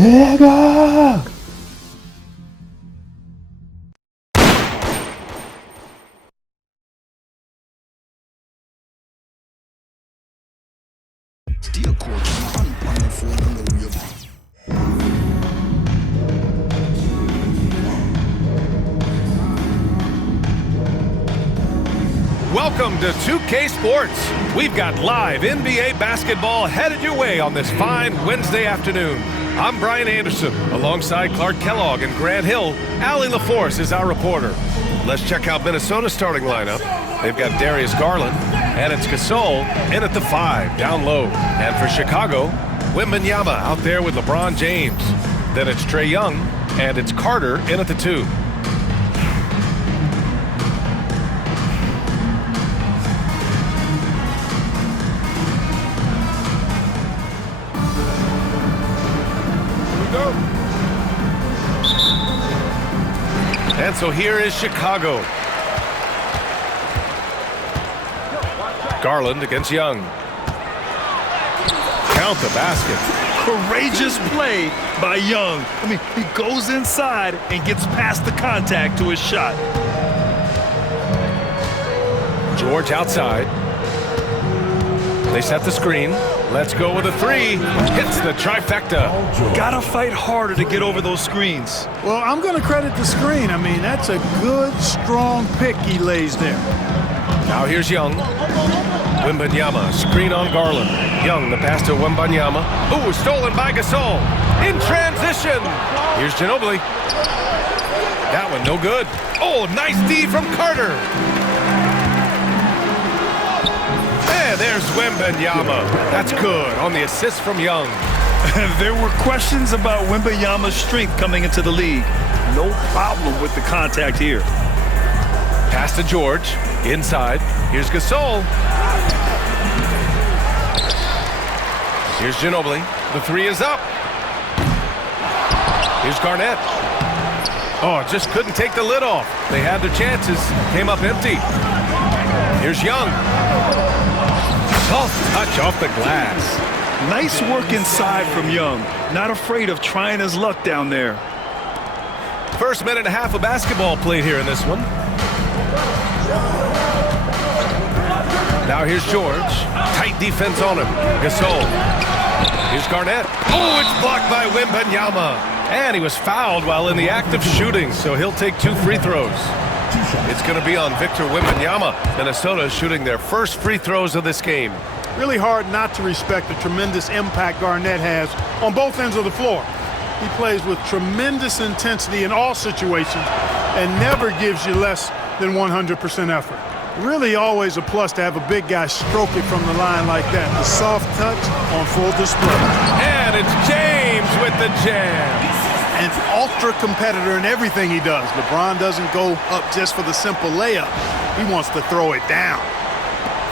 Nigga! Welcome to 2K Sports. We've got live NBA basketball headed your way on this fine Wednesday afternoon. I'm Brian Anderson, alongside Clark Kellogg and Grant Hill. Allie LaForce is our reporter. Let's check out Minnesota's starting lineup. They've got Darius Garland, and it's Gasol in at the 5, down low. And for Chicago, Wembanyama out there with LeBron James. Then it's Trae Young, and it's Carter in at the 2. And so here is Chicago. Garland against Young. Count the basket. Courageous play by Young. I mean, he goes inside and gets past the contact to his shot. George outside. They set the screen. Let's go with a 3. Hits the trifecta. Gotta fight harder to get over those screens. Well, I'm going to credit the screen. I mean, that's a good, strong pick he lays there. Now here's Young. Wembanyama, screen on Garland. Young, the pass to Wembanyama. Ooh, stolen by Gasol. In transition. Here's Ginobili. That one no good. Oh, nice D from Carter. And there's Wembanyama. That's good on the assist from Young. There were questions about Wembanyama's strength coming into the league. No problem with the contact here. Pass to George. Inside. Here's Gasol. Here's Ginobili. The 3 is up. Here's Garnett. Oh, just couldn't take the lid off. They had their chances. Came up empty. Here's Young. Soft touch off the glass. Nice work inside from Young. Not afraid of trying his luck down there. First minute and a half of basketball played here in this one. Now here's George. Tight defense on him. Gasol. Here's Garnett. Oh, it's blocked by Wembanyama. And he was fouled while in the act of shooting, so he'll take 2 free throws. It's going to be on Victor Wembanyama. Minnesota is shooting their first free throws of this game. Really hard not to respect the tremendous impact Garnett has on both ends of the floor. He plays with tremendous intensity in all situations and never gives you less than 100% effort. Really always a plus to have a big guy stroke it from the line like that. The soft touch on full display. And it's James with the jam. An ultra competitor in everything he does. LeBron doesn't go up just for the simple layup. He wants to throw it down.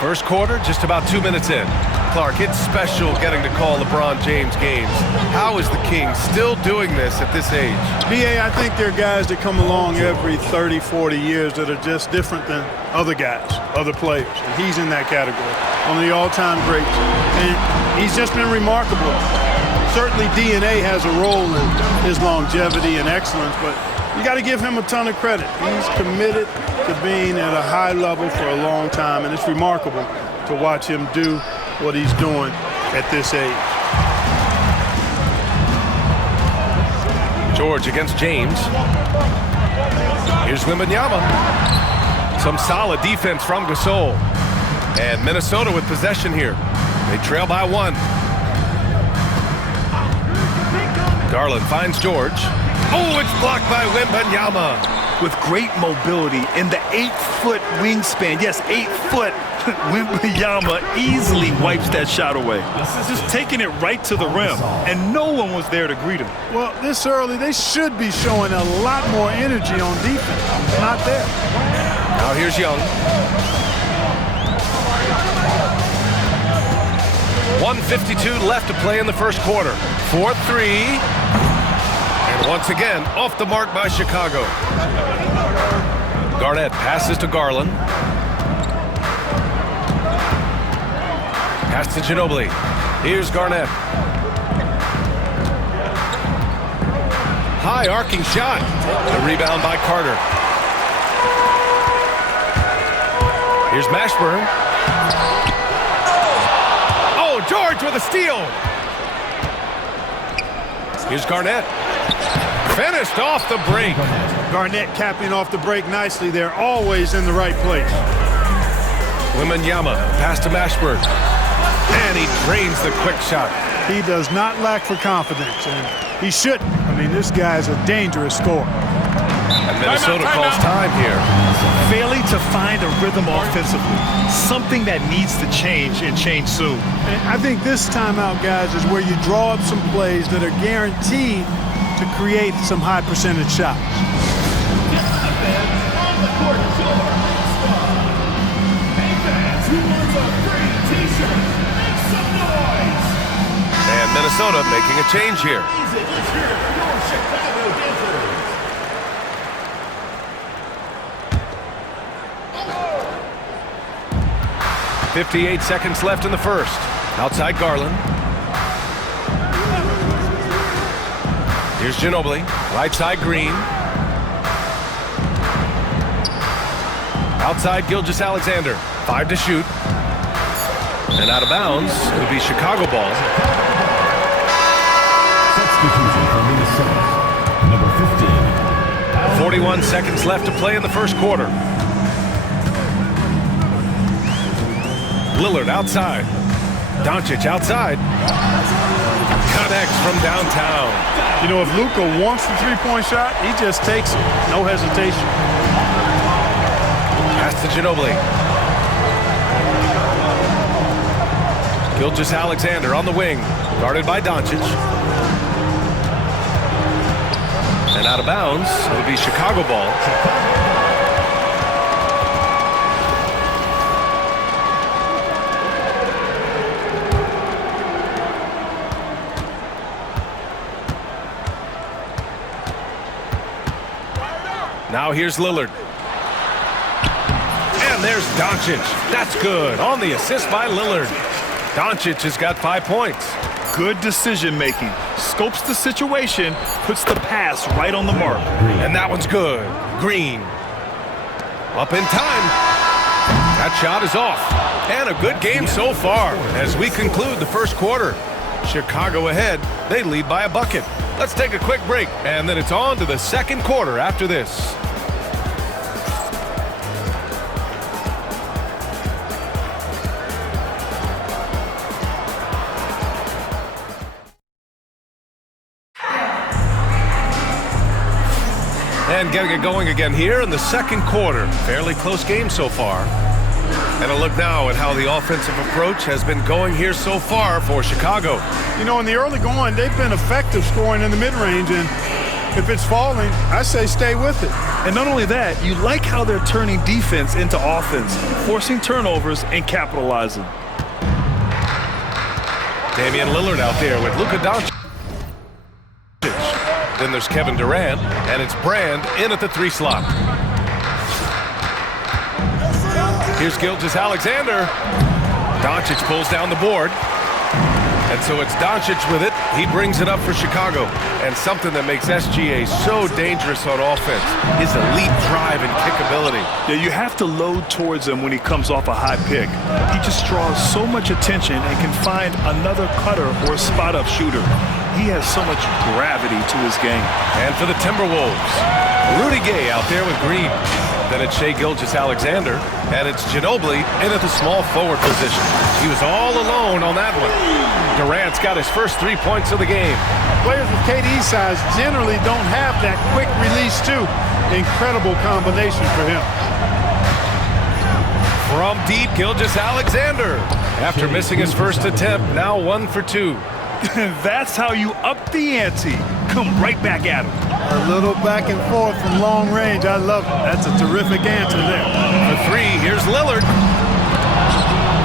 First quarter, just about 2 minutes in. Clark, it's special getting to call LeBron James games. How is the King still doing this at this age? B.A., I think there are guys that come along every 30, 40 years that are just different than other guys, other players. And he's in that category. One of the all-time greats. And he's just been remarkable. Certainly DNA has a role in his longevity and excellence, but you got to give him a ton of credit. He's committed to being at a high level for a long time, and it's remarkable to watch him do what he's doing at this age. George against James. Here's Wembanyama. Some solid defense from Gasol. And Minnesota with possession here. They trail by 1. Garland finds George. Oh, it's blocked by Wembanyama. With great mobility in the 8-foot wingspan. Yes, 8 foot. Wembanyama easily wipes that shot away. Just taking it right to the rim, and no one was there to greet him. Well, this early, they should be showing a lot more energy on defense. Not there. Now here's Young. 1:52 left to play in the first quarter. 4-3. And once again, off the mark by Chicago. Garnett passes to Garland. Pass to Ginobili. Here's Garnett. high arcing shot. The rebound by Carter. Here's Mashburn. Oh, George with a steal. Here's Garnett. Finished off the break. Garnett capping off the break nicely. They're always in the right place. Wembanyama, pass to Mashburn. And he drains the quick shot. He does not lack for confidence, and he shouldn't. I mean, this guy's a dangerous scorer. And Minnesota calls time here. Failing to find a rhythm offensively. Something that needs to change and change soon. And I think this timeout, guys, is where you draw up some plays that are guaranteed to create some high percentage shots. And Minnesota making a change here. 58 seconds left in the first. Outside Garland. Here's Ginobili. Right side Green. Outside Gilgeous-Alexander. 5 to shoot. And out of bounds. It'll be Chicago ball. Substitution for Minnesota, number 15. 41 seconds left to play in the first quarter. Lillard outside. Doncic outside. Connects from downtown. You know, if Luka wants the three-point shot, he just takes it. No hesitation. Pass to Ginobili. Gilgeous-Alexander on the wing. Guarded by Doncic. And out of bounds. It'll be Chicago ball. Now here's Lillard. And there's Doncic. That's good. On the assist by Lillard. Doncic has got 5 points. Good decision-making. Scopes the situation, puts the pass right on the mark. And that one's good. Green. Up in time. That shot is off. And a good game so far as we conclude the first quarter. Chicago ahead. They lead by a bucket. Let's take a quick break, and then it's on to the second quarter after this. And getting it going again here in the second quarter. Fairly close game so far. And a look now at how the offensive approach has been going here so far for Chicago. You know, in the early going, they've been effective scoring in the mid-range, and if it's falling, I say stay with it. And not only that, you like how they're turning defense into offense, forcing turnovers and capitalizing. Damian Lillard out there with Luka Doncic. Then there's Kevin Durant, and it's Brand in at the 3 slot. Here's Gilgeous-Alexander. Doncic pulls down the board. And so it's Doncic with it. He brings it up for Chicago. And something that makes SGA so dangerous on offense, his elite drive and kick ability. Yeah, you have to load towards him when he comes off a high pick. He just draws so much attention and can find another cutter or spot-up shooter. He has so much gravity to his game. And for the Timberwolves, Rudy Gay out there with Green. Then it's Shai Gilgeous-Alexander, and it's Ginobili in at the small forward position. He was all alone on that one. Durant's got his first 3 points of the game. Players with KD's size generally don't have that quick release, too. Incredible combination for him. From deep, Gilgeous-Alexander. After missing his first attempt, now 1 for 2. That's how you up the ante. Come right back at him. A little back and forth from long range. I love it. That's a terrific answer there. For 3, here's Lillard.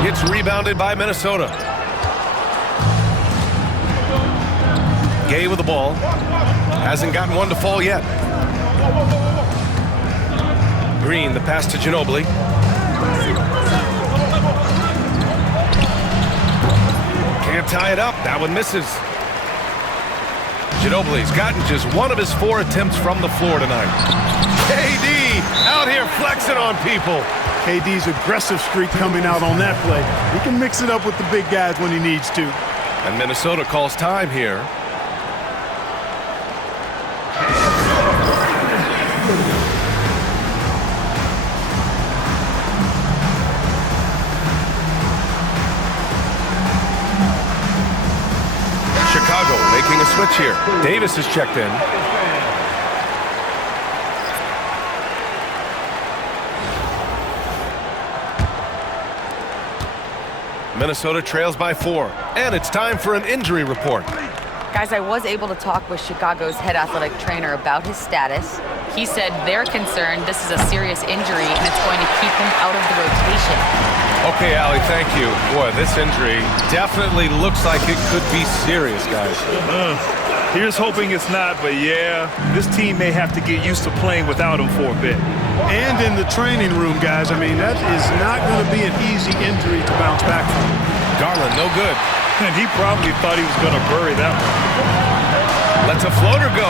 It's rebounded by Minnesota. Gay with the ball. Hasn't gotten one to fall yet. Green, the pass to Ginobili. Can't tie it up. That one misses. Ginobili's gotten just one of his 4 attempts from the floor tonight. KD out here flexing on people. KD's aggressive streak coming out on that play. He can mix it up with the big guys when he needs to. And Minnesota calls time here. Chicago making a switch here. Davis is checked in. Minnesota trails by 4, and it's time for an injury report. Guys, I was able to talk with Chicago's head athletic trainer about his status. He said they're concerned this is a serious injury and it's going to keep him out of the rotation. Okay, Allie, thank you. Boy, this injury definitely looks like it could be serious, guys. Here's hoping it's not, but yeah, this team may have to get used to playing without him for a bit. And in the training room, guys, I mean, that is not going to be an easy injury to bounce back from. Garland, no good. And he probably thought he was going to bury that one. Lets a floater go.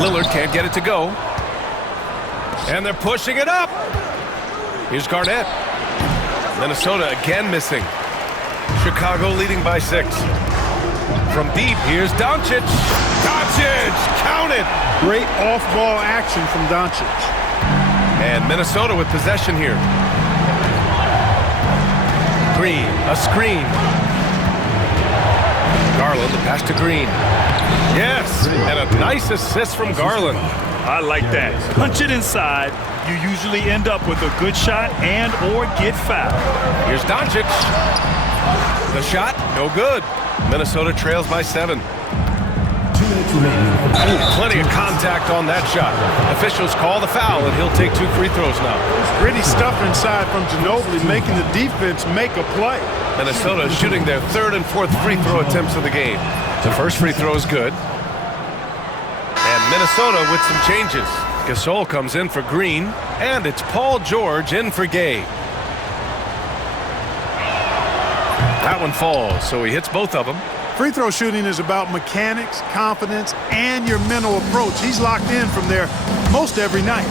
Lillard can't get it to go. And they're pushing it up. Here's Garnett. Minnesota again missing. Chicago leading by 6. From deep, here's Doncic. Doncic, count it. Great off-ball action from Doncic. And Minnesota with possession here. Green, a screen. Garland, the pass to Green. Yes, and a nice assist from Garland. I like that. Punch it inside. You usually end up with a good shot and or get fouled. Here's Doncic. The shot, no good. Minnesota trails by 7. 2 minutes remaining. Plenty of contact on that shot. Officials call the foul, and he'll take 2 free throws now. Gritty stuff inside from Ginobili, making the defense make a play. Minnesota is shooting their 3rd and 4th free throw attempts of the game. The first free throw is good. And Minnesota with some changes. Gasol comes in for Green, and it's Paul George in for Gay. That one falls, so he hits both of them. Free throw shooting is about mechanics, confidence, and your mental approach. He's locked in from there most every night.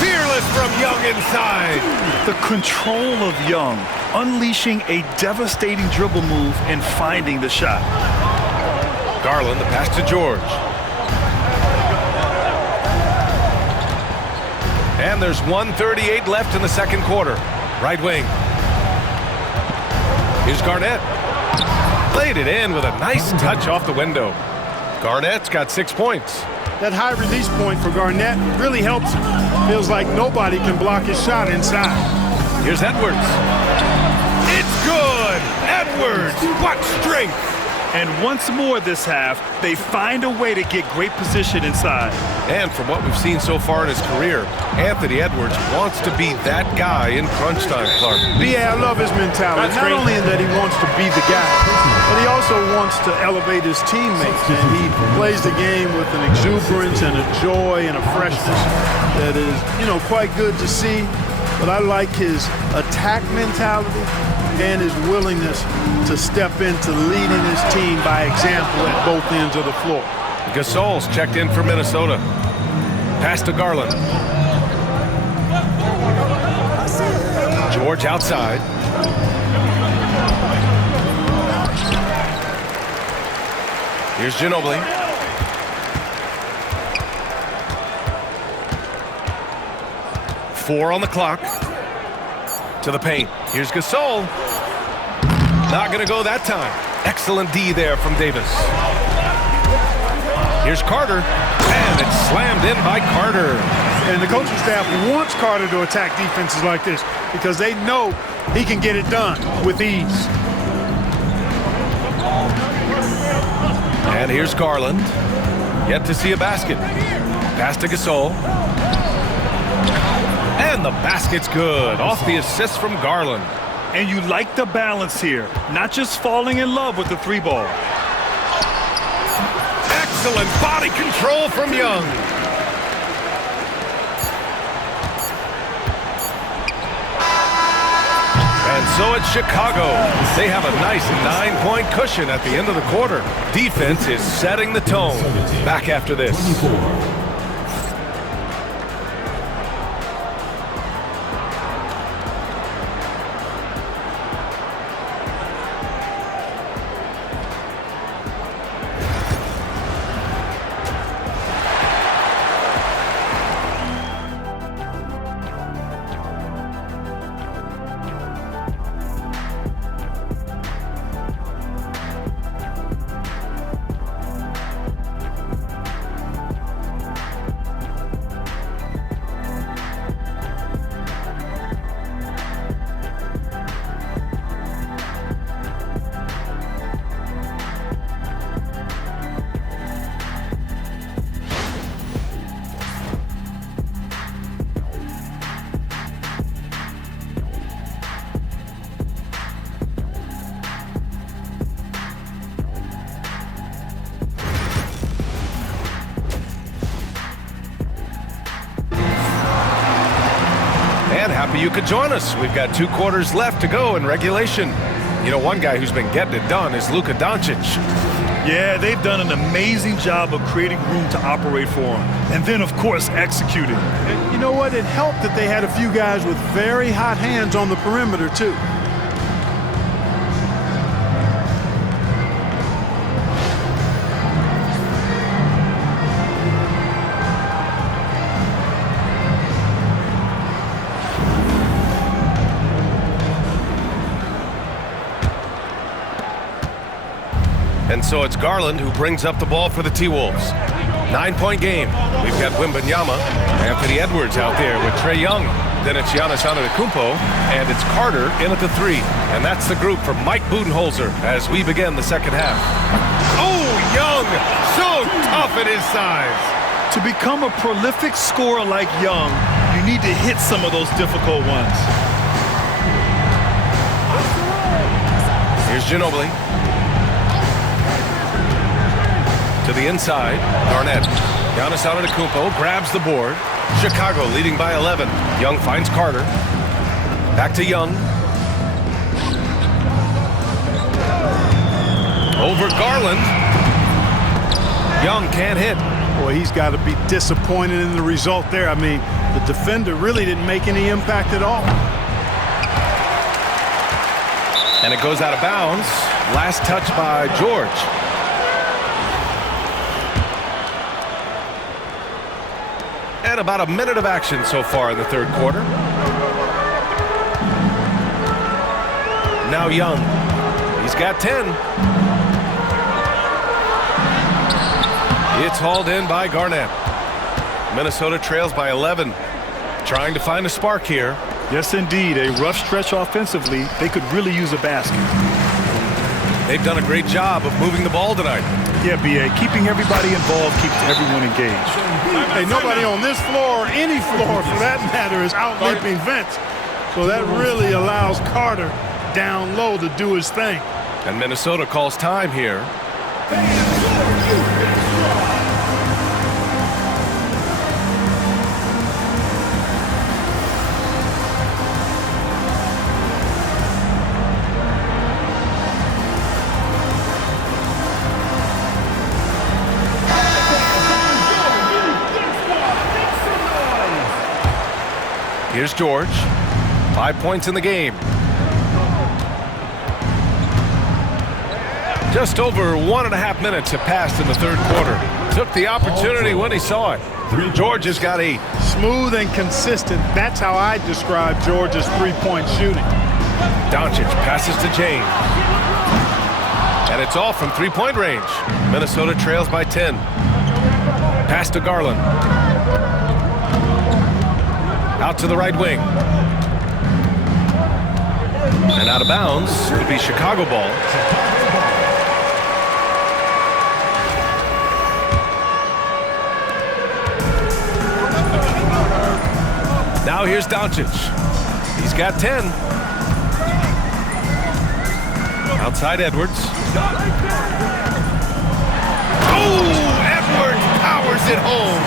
Fearless from Young inside. The control of Young, unleashing a devastating dribble move and finding the shot. Garland, the pass to George. And there's 1:38 left in the second quarter. Right wing. Here's Garnett. Laid it in with a nice touch off the window. Garnett's got 6 points. That high release point for Garnett really helps him. Feels like nobody can block his shot inside. Here's Edwards. It's good! Edwards, what strength! And once more this half, they find a way to get great position inside. And from what we've seen so far in his career, Anthony Edwards wants to be that guy in crunch time, Clark. Yeah, I love his mentality. That's Not great. only in that he wants to be the guy, but he also wants to elevate his teammates. And he plays the game with an exuberance and a joy and a freshness that is, quite good to see. But I like his attack mentality and his willingness to step into leading his team by example at both ends of the floor. Gasol's checked in for Minnesota. Pass to Garland. George outside. Here's Ginobili. Four on the clock. To the paint. Here's Gasol. Not going to go that time. Excellent D there from Davis. Here's Carter. And it's slammed in by Carter. And the coaching staff wants Carter to attack defenses like this because they know he can get it done with ease. And here's Garland. Yet to see a basket. Pass to Gasol. And the basket's good. Off the assist from Garland. And you like the balance here. Not just falling in love with the 3-ball. Excellent body control from Young. And so it's Chicago. They have a nice 9-point cushion at the end of the quarter. Defense is setting the tone. Back after this. 24. Happy you could join us. We've got 2 quarters left to go in regulation. You know, one guy who's been getting it done is Luka Doncic. Yeah, they've done an amazing job of creating room to operate for him. And then, of course, executing. And you know what? It helped that they had a few guys with very hot hands on the perimeter, too. And so it's Garland who brings up the ball for the T-Wolves. 9-point game. We've got Wembanyama, Anthony Edwards out there with Trae Young. Then it's Giannis Antetokounmpo, and it's Carter in at the 3. And that's the group for Mike Budenholzer as we begin the second half. Oh, Young! So tough at his size. To become a prolific scorer like Young, you need to hit some of those difficult ones. Here's Ginobili. To the inside, Garnett. Giannis Antetokounmpo grabs the board. Chicago leading by 11. Young finds Carter. Back to Young. Over Garland. Young can't hit. Boy, he's got to be disappointed in the result there. I mean, the defender really didn't make any impact at all. And it goes out of bounds. Last touch by George. And about a minute of action so far in the third quarter. Now Young. He's got 10. It's hauled in by Garnett. Minnesota trails by 11. Trying to find a spark here. Yes, indeed. A rough stretch offensively. They could really use a basket. They've done a great job of moving the ball tonight. Yeah, B.A. Keeping everybody involved keeps everyone engaged. Hey, nobody on this floor or any floor for that matter is out-leaping Vince. So that really allows Carter down low to do his thing. And Minnesota calls time here. Here's George. 5 points in the game. Just over 1.5 minutes have passed in the third quarter. Took the opportunity when he saw it. George has got 8. Smooth and consistent. That's how I describe George's three-point shooting. Doncic passes to James. And it's all from three-point range. Minnesota trails by 10. Pass to Garland. Out to the right wing. And out of bounds. It'll be Chicago ball. Now here's Doncic. He's got 10. Outside Edwards. Oh, Edwards powers it home.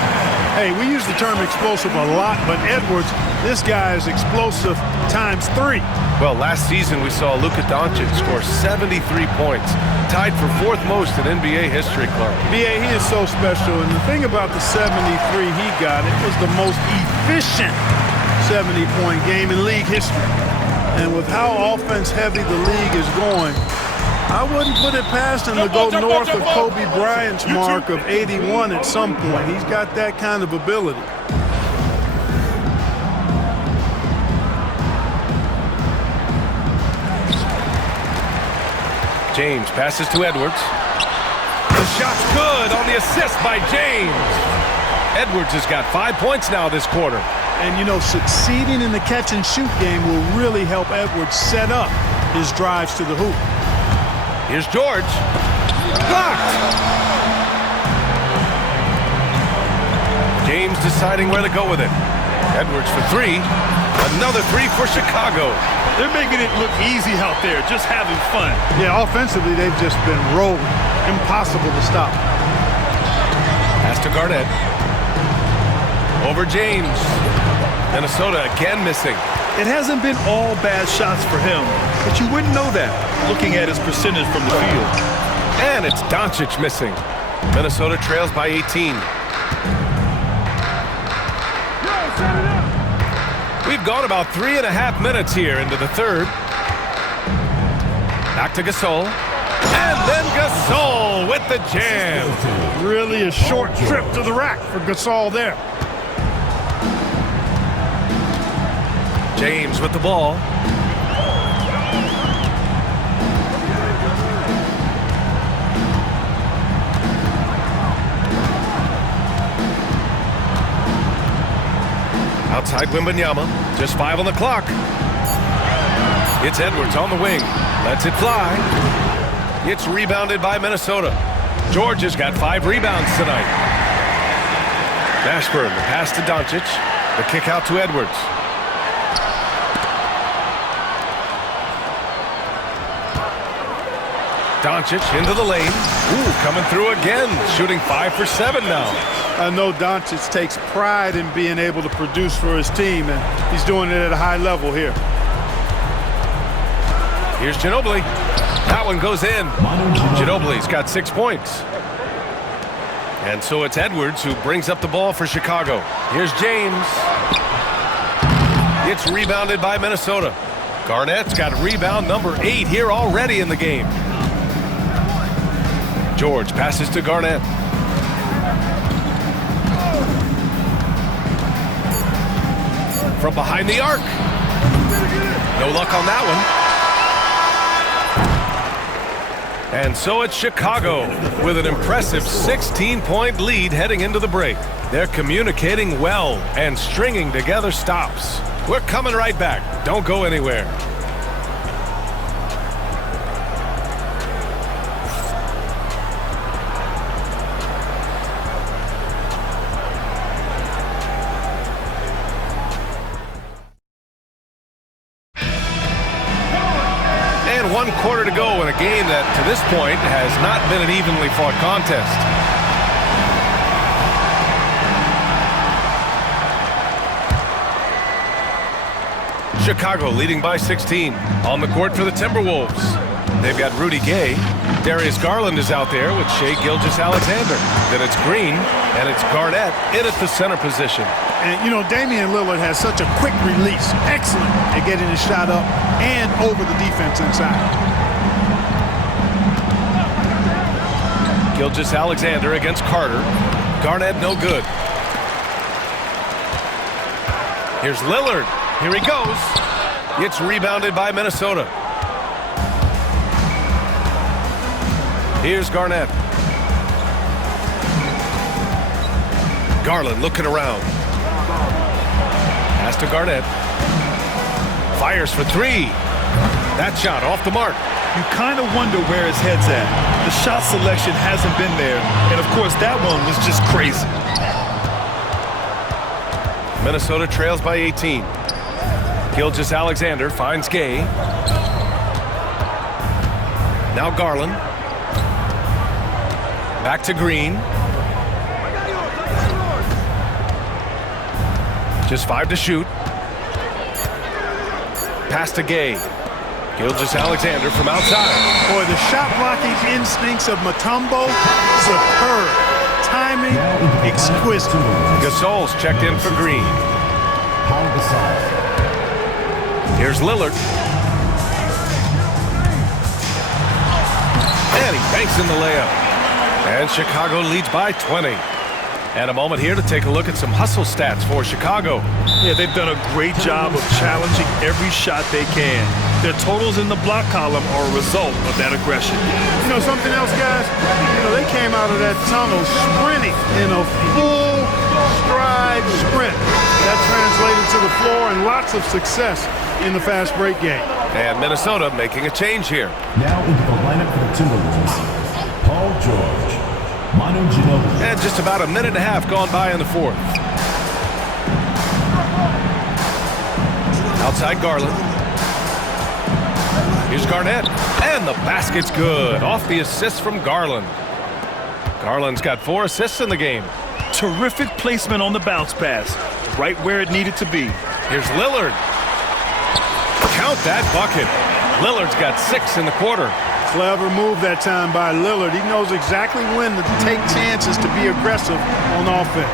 Hey, we use the term explosive a lot, but Edwards, this guy is explosive times 3. Well, last season we saw Luka Doncic score 73 points, tied for 4th most in NBA history, Clark. B.A., he is so special, and the thing about the 73 he got, it was the most efficient 70-point game in league history. And with how offense-heavy the league is going, I wouldn't put it past him to go north of Kobe Bryant's mark of 81 at some point. He's got that kind of ability. James passes to Edwards. The shot's good on the assist by James. Edwards has got 5 points now this quarter. And, you know, succeeding in the catch-and-shoot game will really help Edwards set up his drives to the hoop. Here's George. Blocked! James deciding where to go with it. Edwards for 3. Another 3 for Chicago. They're making it look easy out there, just having fun. Yeah, offensively, they've just been rolling. Impossible to stop. Pass to Garnett. Over James. Minnesota again missing. It hasn't been all bad shots for him, but you wouldn't know that looking at his percentage from the field. And it's Doncic missing. Minnesota trails by 18. We've gone about 3.5 minutes here into the third. Back to Gasol. And then Gasol with the jam. Really a short trip to the rack for Gasol there. James with the ball. Outside Wembanyama, just 5 on the clock. It's Edwards on the wing, lets it fly. It's rebounded by Minnesota. George has got 5 rebounds tonight. Mashburn, the pass to Doncic, the kick out to Edwards. Doncic into the lane. Ooh, coming through again, shooting 5 for 7 now. I know Doncic takes pride in being able to produce for his team, and he's doing it at a high level here. Here's Ginobili. That one goes in. Ginobili's got 6 points. And so it's Edwards who brings up the ball for Chicago. Here's James. It's rebounded by Minnesota. Garnett's got rebound number 8 here already in the game. George passes to Garnett. From behind the arc. No luck on that one. And so it's Chicago with an impressive 16-point lead heading into the break. They're communicating well and stringing together stops. We're coming right back. Don't go anywhere. And 1 quarter to go in a game that, to this point, has not been an evenly fought contest. Chicago leading by 16 on the court for the Timberwolves. They've got Rudy Gay. Darius Garland is out there with Shai Gilgeous-Alexander. Then it's Green, and it's Garnett in at the center position. And, you know, Damian Lillard has such a quick release. Excellent at getting his shot up and over the defense inside. Gilgeous-Alexander against Carter. Garnett no good. Here's Lillard. Here he goes. It's rebounded by Minnesota. Here's Garnett. Garland looking around. Pass to Garnett. Fires for 3. That shot off the mark. You kind of wonder where his head's at. The shot selection hasn't been there. And, of course, that one was just crazy. Minnesota trails by 18. Gilgeous-Alexander finds Gay. Now Garland. Back to Green. Just 5 to shoot. Pass to Gay. Gilgeous-Alexander from outside. Boy, the shot blocking instincts of Mutombo, superb. Timing, exquisite. Gasol's checked in for Green. Here's Lillard. And he banks in the layup. And Chicago leads by 20. And a moment here to take a look at some hustle stats for Chicago. Yeah, they've done a great job of challenging every shot they can. Their totals in the block column are a result of that aggression. You know something else, guys? You know, they came out of that tunnel sprinting in a full stride sprint. That translated to the floor and lots of success in the fast break game. And Minnesota making a change here. Now into the lineup for the Timberwolves, Paul George, Manu Ginobili. And just about a minute and a half gone by in the fourth. Outside Garland. Here's Garnett. And the basket's good. Off the assist from Garland. Garland's got 4 assists in the game. Terrific placement on the bounce pass. Right where it needed to be. Here's Lillard. Count that bucket. Lillard's got 6 in the quarter. Clever move that time by Lillard. He knows exactly when to take chances to be aggressive on offense.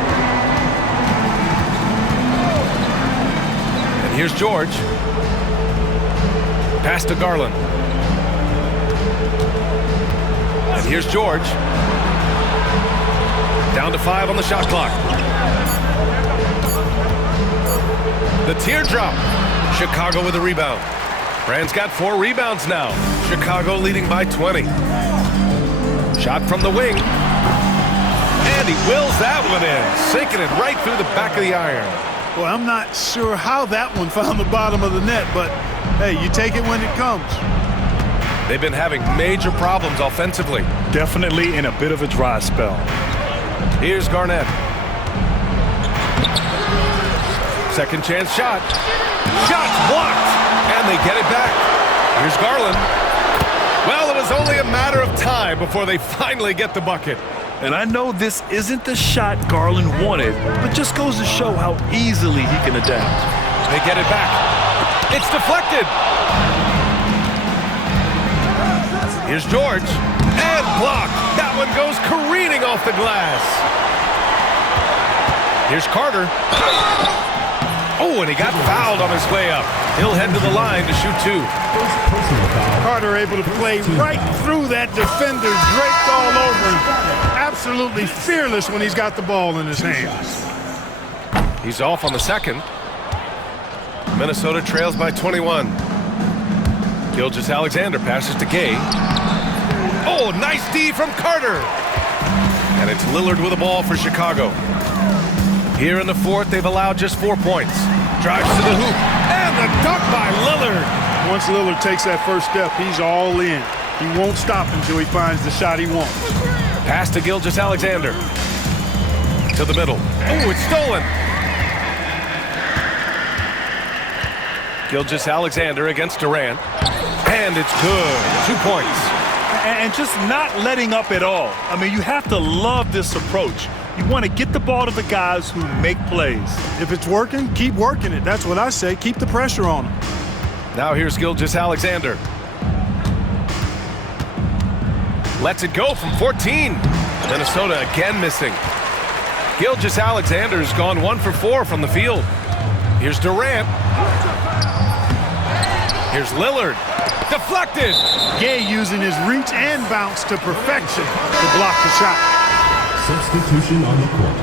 And here's George. Pass to Garland. And here's George. Down to 5 on the shot clock. The teardrop. Chicago with a rebound. Brand's got 4 rebounds now. Chicago leading by 20. Shot from the wing. And he wills that one in, sinking it right through the back of the iron. Well, I'm not sure how that one found the bottom of the net, but hey, you take it when it comes. They've been having major problems offensively. Definitely in a bit of a dry spell. Here's Garnett. Second chance shot. Shot's blocked. And they get it back. Here's Garland. Well, it was only a matter of time before they finally get the bucket. And I know this isn't the shot Garland wanted, but just goes to show how easily he can adapt. They get it back. It's deflected. Here's George. And blocked. That one goes careening off the glass. Here's Carter. Oh, and he got fouled on his way up. He'll head to the line to shoot 2. Carter able to play right through that defender, draped all over him. Absolutely fearless when he's got the ball in his hands. He's off on the second. Minnesota trails by 21. Gilgeous-Alexander passes to Gay. Oh, nice D from Carter. And it's Lillard with the ball for Chicago. Here in the fourth, they've allowed just 4 points. Drives to the hoop. And the dunk by Lillard. Once Lillard takes that first step, he's all in. He won't stop until he finds the shot he wants. Pass to Gilgeous-Alexander. To the middle. Oh, it's stolen. Gilgeous-Alexander against Durant. And it's good. 2 points. And just not letting up at all. I mean, you have to love this approach. You want to get the ball to the guys who make plays. If it's working, keep working it. That's what I say. Keep the pressure on him. Now here's Gilgeous-Alexander. Lets it go from 14. Minnesota again missing. Gilgeous-Alexander's gone 1 for 4 from the field. Here's Durant. Here's Lillard. Deflected. Gay using his reach and bounce to perfection to block the shot. Substitution on the court.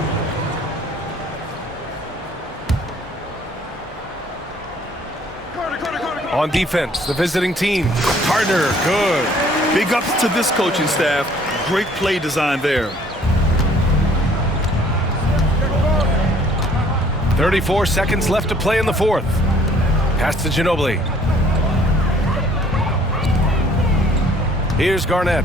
On defense, the visiting team. Carter, good. Big ups to this coaching staff. Great play design there. 34 seconds left to play in the fourth. Pass to Ginobili. Here's Garnett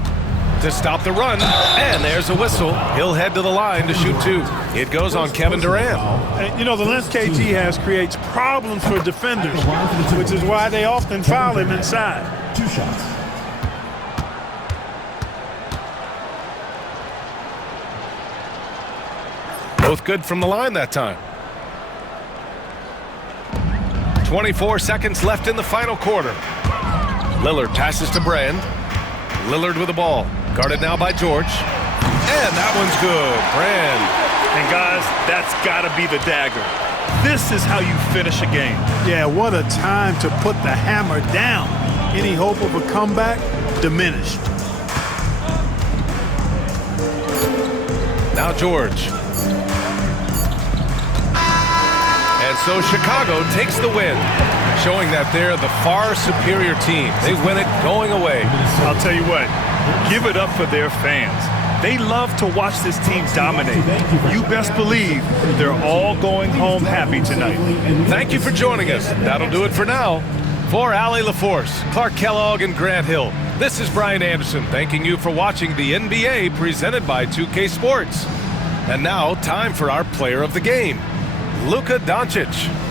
to stop the run. And there's a whistle. He'll head to the line to shoot 2. It goes on Kevin Durant. And, you know, the length KT has creates problems for defenders, which is why they often foul him inside. 2 shots. Both good from the line that time. 24 seconds left in the final quarter. Lillard passes to Brand. Lillard with the ball. Guarded now by George. And that one's good. Brand. And guys, that's got to be the dagger. This is how you finish a game. Yeah, what a time to put the hammer down. Any hope of a comeback diminished. Now George. And so Chicago takes the win, showing that they're the far superior team. They win it going away. I'll tell you what, give it up for their fans. They love to watch this team dominate. You best believe they're all going home happy tonight. Thank you for joining us. That'll do it for now. For Allie LaForce, Clark Kellogg, and Grant Hill, this is Brian Anderson thanking you for watching the NBA presented by 2K Sports. And now, time for our player of the game, Luka Doncic.